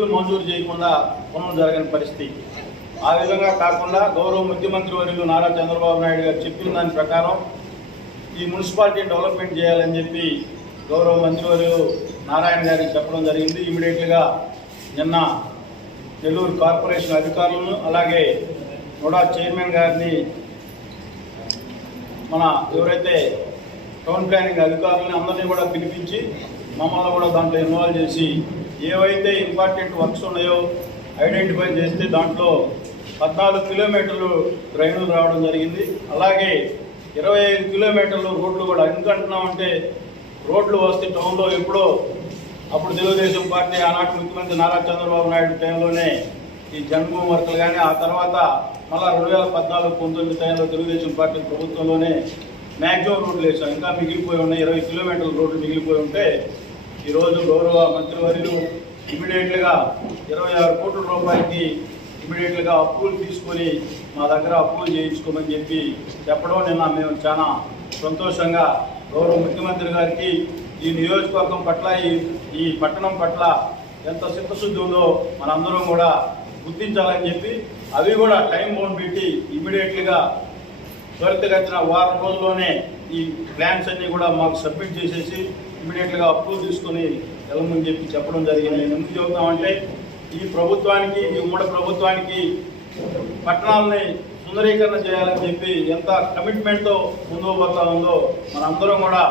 మంజూరు చేయకుండా పనులు జరగని పరిస్థితి. ఆ విధంగా కాకుండా గౌరవ ముఖ్యమంత్రి వర్యులు నారా చంద్రబాబు నాయుడు గారు చెప్పిన దాని ప్రకారం ఈ మున్సిపాలిటీని డెవలప్మెంట్ చేయాలని చెప్పి గౌరవ మంత్రివర్యులు నారాయణ గారికి చెప్పడం జరిగింది. ఇమీడియట్గా నిన్న నెల్లూరు కార్పొరేషన్ అధికారులను అలాగే నోడా చైర్మన్ గారిని మన ఎవరైతే టౌన్ ప్లానింగ్ అధికారులని అందరినీ కూడా పిలిపించి మమ్మల్ని కూడా దాంట్లో ఇన్వాల్వ్ చేసి ఏవైతే ఇంపార్టెంట్ వర్క్స్ ఉన్నాయో ఐడెంటిఫై చేస్తే దాంట్లో 14 కిలోమీటర్లు డ్రైన్లు రావడం జరిగింది. అలాగే 25 కిలోమీటర్లు రోడ్లు కూడా ఎందుకంటున్నామంటే రోడ్లు వస్తే టౌన్లో ఎప్పుడో అప్పుడు తెలుగుదేశం పార్టీ ఆనాటి ముఖ్యమంత్రి నారా చంద్రబాబు నాయుడు టైంలోనే ఈ జన్మభూమి వర్కులు కానీ ఆ తర్వాత మళ్ళీ 2014-19 టైంలో తెలుగుదేశం పార్టీ ప్రభుత్వంలోనే మ్యాక్సిమం రోడ్లు వేసాం. ఇంకా మిగిలిపోయి ఉన్నాయి 20 కిలోమీటర్ల రోడ్లు మిగిలిపోయి ఉంటే ఈరోజు గౌరవ మంత్రివర్యులు ఇమీడియట్గా 26 కోట్ల రూపాయలకి ఇమీడియట్గా అప్పులు తీసుకొని మా దగ్గర అప్పులు చేయించుకోమని చెప్పి చెప్పడం నిన్న మేము చాలా సంతోషంగా గౌరవ ముఖ్యమంత్రి గారికి ఈ నియోజకవర్గం పట్ల ఈ పట్టణం పట్ల ఎంత చిత్తశుద్ధి ఉందో మనందరం కూడా గుర్తించాలని చెప్పి అవి కూడా టైం బౌండ్ పెట్టి ఇమీడియట్గా త్వరితగతిన వారం రోజుల్లోనే ఈ ప్లాన్స్ అన్నీ కూడా మాకు సబ్మిట్ చేసేసి ఇమీడియట్గా అప్రూవ్ తీసుకొని వెళ్ళమని చెప్పి చెప్పడం జరిగింది. నేను ఎందుకు చెబుతామంటే ఈ ప్రభుత్వానికి ఈ ఉమ్మడి ప్రభుత్వానికి పట్టణాలని సుందరీకరణ చేయాలని చెప్పి ఎంత కమిట్మెంట్తో ముందుకు పోతా ఉందో మనందరం కూడా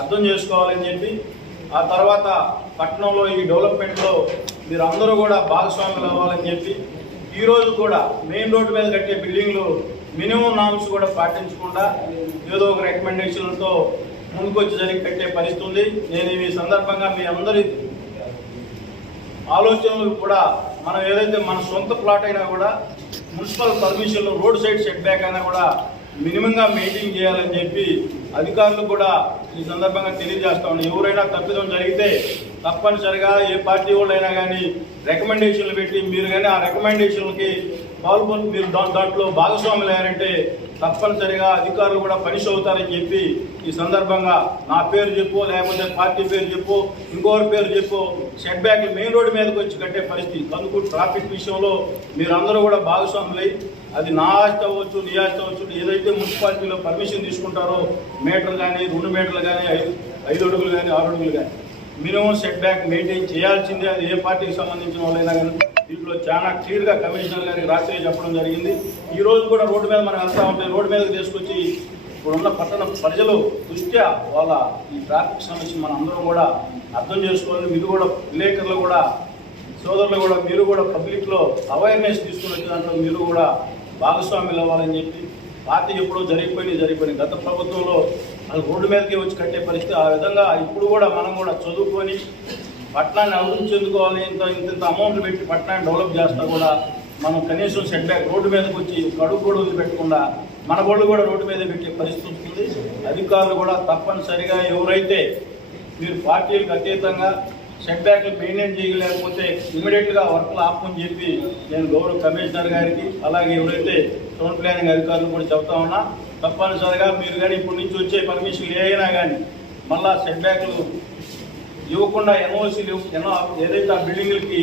అర్థం చేసుకోవాలని చెప్పి ఆ తర్వాత పట్టణంలో ఈ డెవలప్మెంట్లో మీరు అందరూ కూడా భాగస్వాములు అవ్వాలని చెప్పి ఈరోజు కూడా మెయిన్ రోడ్డు మీద కట్టే బిల్డింగ్లు మినిమం నామ్స్ కూడా పాటించకుండా ఏదో ఒక రికమెండేషన్లతో ముందుకొచ్చి జరిగి కట్టే పరిస్థితి ఉంది. నేను ఈ సందర్భంగా మీ అందరి ఆలోచనలు కూడా మనం ఏదైతే మన సొంత ప్లాట్ అయినా కూడా మున్సిపల్ పర్మిషన్లు రోడ్ సైడ్ సెట్ బ్యాక్ అయినా కూడా మినిమంగా మెయింటైన్ చేయాలని చెప్పి అధికారులు కూడా ఈ సందర్భంగా తెలియజేస్తా ఉన్నాం. ఎవరైనా తప్పిదం జరిగితే తప్పనిసరిగా ఏ పార్టీ వాళ్ళైనా కానీ రికమెండేషన్లు పెట్టి మీరు కానీ ఆ రికమెండేషన్లకి పాల్గొని మీరు దాంట్లో భాగస్వాములు అయ్యారంటే తప్పనిసరిగా అధికారులు కూడా పనిష్ అవుతారని చెప్పి ఈ సందర్భంగా నా పేరు చెప్పు లేకపోతే పార్టీ పేరు చెప్పు ఇంకోరి పేరు చెప్పు సెట్ బ్యాక్ మెయిన్ రోడ్డు మీదకి వచ్చి కట్టే పరిస్థితి. అందుకు ట్రాఫిక్ విషయంలో మీరందరూ కూడా భాగస్వాములై అది నా ఆస్తి అవ్వచ్చు నీ ఆస్తి అవ్వచ్చు ఏదైతే మున్సిపాలిటీలో పర్మిషన్ తీసుకుంటారో మీటర్ కానీ 2 మీటర్లు కానీ 5 అడుగులు కానీ 6 అడుగులు కానీ మినిమం సెట్ బ్యాక్ మెయింటైన్ చేయాల్సిందే. అది ఏ పార్టీకి సంబంధించిన వాళ్ళైనా కానీ దీంట్లో చాలా క్లియర్గా కమిషనర్ గారికి రాత్రి చెప్పడం జరిగింది. ఈ రోజు కూడా రోడ్డు మీద మనం వెళ్తా ఉంటే రోడ్డు మీదకి తీసుకొచ్చి ఇప్పుడున్న పట్టణ ప్రజలు దృష్ట్యా వాళ్ళ ఈ ట్రాఫిక్ సమస్య మనం అందరం కూడా అర్థం చేసుకోవాలి. మీరు కూడా విలేకరులు కూడా సోదరులు కూడా మీరు కూడా పబ్లిక్లో అవేర్నెస్ తీసుకుని వచ్చే దాంట్లో మీరు కూడా భాగస్వాములు అవ్వాలని చెప్పి పార్టీ ఎప్పుడో జరిగిపోయింది గత ప్రభుత్వంలో అది రోడ్డు మీదకి వచ్చి కట్టే పరిస్థితి. ఆ విధంగా ఇప్పుడు కూడా మనం కూడా చదువుకొని పట్టణాన్ని అభివృద్ధి చెందుకోవాలి. ఇంత అమౌంట్లు పెట్టి పట్టణాన్ని డెవలప్ చేస్తా కూడా మనం కనీసం సెట్ బ్యాక్ రోడ్డు మీదకి వచ్చి కడుగు కూడా వదిలిపెట్టకుండా మన బళ్ళు కూడా రోడ్డు మీద పెట్టే పరిస్థితి ఉంటుంది. అధికారులు కూడా తప్పనిసరిగా ఎవరైతే మీరు పార్టీలకు అతీతంగా సెట్ బ్యాక్లు మెయింటైన్ చేయలేకపోతే ఇమీడియట్గా వర్క్లు ఆపమని చెప్పి నేను గౌరవ కమిషనర్ గారికి అలాగే ఎవరైతే టౌన్ ప్లానింగ్ అధికారులు కూడా చెప్తా ఉన్నా తప్పనిసరిగా మీరు కానీ ఇప్పటి నుంచి వచ్చే పర్మిషన్లు ఏదైనా కానీ మళ్ళా సెట్ బ్యాక్లు ఇవ్వకుండా ఎన్ఓసీలు ఏదైతే ఆ బిల్డింగ్లకి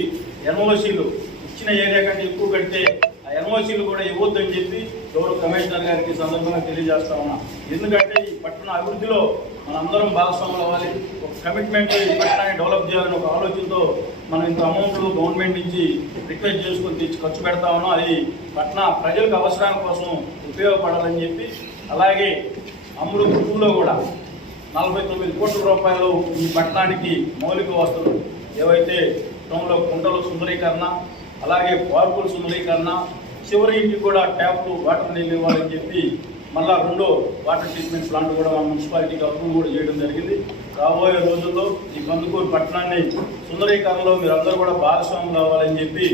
ఎన్ఓసీలు ఇచ్చిన ఏరియా కంటే ఎక్కువ కడితే ఆ ఎన్ఓసీలు కూడా ఇవ్వద్దని చెప్పి గౌరవ కమిషనర్ గారికి సందర్భంగా తెలియజేస్తా ఉన్నా. ఎందుకంటే ఈ పట్టణ అభివృద్ధిలో మనందరం భాగస్వాములు అవ్వాలి. ఒక కమిట్మెంట్ ఈ పట్టణాన్ని డెవలప్ చేయాలని ఒక ఆలోచనతో మనం ఇంత అమౌంట్లు గవర్నమెంట్ నుంచి రిక్వెస్ట్ చేసుకొని తెచ్చి ఖర్చు పెడతా ఉన్నాం. అది పట్టణ ప్రజలకు అవసరాల కోసం ఉపయోగపడాలని చెప్పి అలాగే అమృత్ 2లో కూడా 49 కోట్ల రూపాయలు ఈ పట్టణానికి మౌలిక వసతులు ఏవైతే టౌన్లో కుంటల సుందరీకరణ అలాగే పార్కుల సుందరీకరణ చివరి ఇంటికి కూడా ట్యాప్లు వాటర్ నీళ్ళు ఇవ్వాలని చెప్పి మళ్ళా 2వ వాటర్ ట్రీట్మెంట్ ప్లాంట్ కూడా మన మున్సిపాలిటీకి అప్రూవ్ కూడా చేయడం జరిగింది. రాబోయే రోజుల్లో ఈ కందుకూరు పట్టణాన్ని సుందరీకరణలో మీరందరూ కూడా భాగస్వాములు అవ్వాలని చెప్పి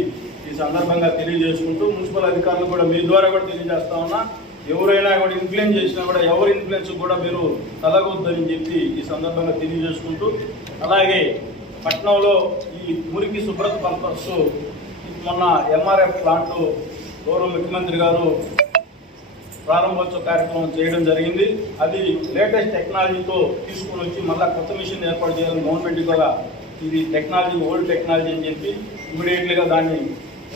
ఈ సందర్భంగా తెలియజేసుకుంటూ మున్సిపల్ అధికారులు కూడా మీ ద్వారా కూడా తెలియజేస్తా ఉన్నా. ఎవరైనా కూడా ఇన్ఫ్లుయెన్స్ చేసినా కూడా ఎవరి ఇన్ఫ్లుయెన్స్ కూడా మీరు తలగొద్దని చెప్పి ఈ సందర్భంగా తెలియజేసుకుంటూ అలాగే పట్టణంలో ఈ మురికి శుభ్రత పర్పస్ మొన్న ఎంఆర్ఎఫ్ ప్లాంట్ గౌరవ ముఖ్యమంత్రి గారు ప్రారంభోత్సవ కార్యక్రమం చేయడం జరిగింది. అది లేటెస్ట్ టెక్నాలజీతో తీసుకుని వచ్చి మళ్ళీ కొత్త మిషన్ ఏర్పాటు చేయాలని గవర్నమెంట్ కూడా ఇది టెక్నాలజీ ఓల్డ్ టెక్నాలజీ అని చెప్పి ఇమీడియట్లీగా దాన్ని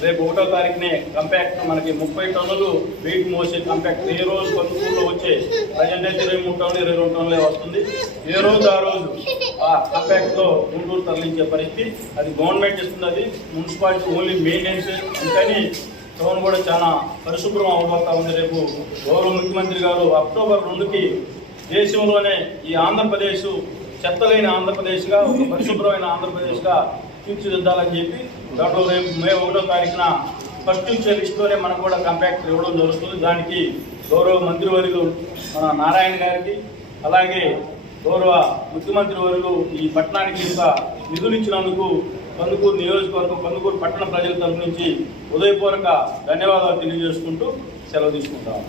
రేపు 1వ తారీఖునే కంపాక్ట్ మనకి 30 టన్నులు వెయిట్ మోసే కంపాక్ట్ ఏ రోజు కందుకూరులో వచ్చే ప్రజెంట్ అయితే 23 టన్నులు 22 టన్నులే వస్తుంది. ఏ రోజు ఆ రోజు ఆ కంపాక్ట్లో గుంటూరు తరలించే పరిస్థితి అది గవర్నమెంట్ ఇస్తుంది. అది మున్సిపాలిటీ ఓన్లీ మెయింటెనెన్స్. కానీ టౌన్ కూడా చాలా పరిశుభ్రం అవబోతా ఉంది. రేపు గౌరవ ముఖ్యమంత్రి గారు అక్టోబర్ 2కి దేశంలోనే ఈ ఆంధ్రప్రదేశ్ చెత్తలేని ఆంధ్రప్రదేశ్గా ఒక పరిశుభ్రమైన ఆంధ్రప్రదేశ్గా తీర్చిదిద్దాలని చెప్పి దాంట్లో రేపు మే 1వ తారీఖున ఫస్ట్ ఇచ్చే లిస్టులోనే మనకు కూడా కంపాక్ట్ ఇవ్వడం జరుగుతుంది. దానికి గౌరవ మంత్రివర్యులు మన నారాయణ గారికి అలాగే గౌరవ ముఖ్యమంత్రి వర్యులు ఈ పట్టణానికి ఇంత నిధులు ఇచ్చినందుకు కందుకూరు నియోజకవర్గం కందుకూరు పట్టణ ప్రజల తరఫు నుంచి హృదయపూర్వక ధన్యవాదాలు తెలియజేసుకుంటూ సెలవు తీసుకుంటాము.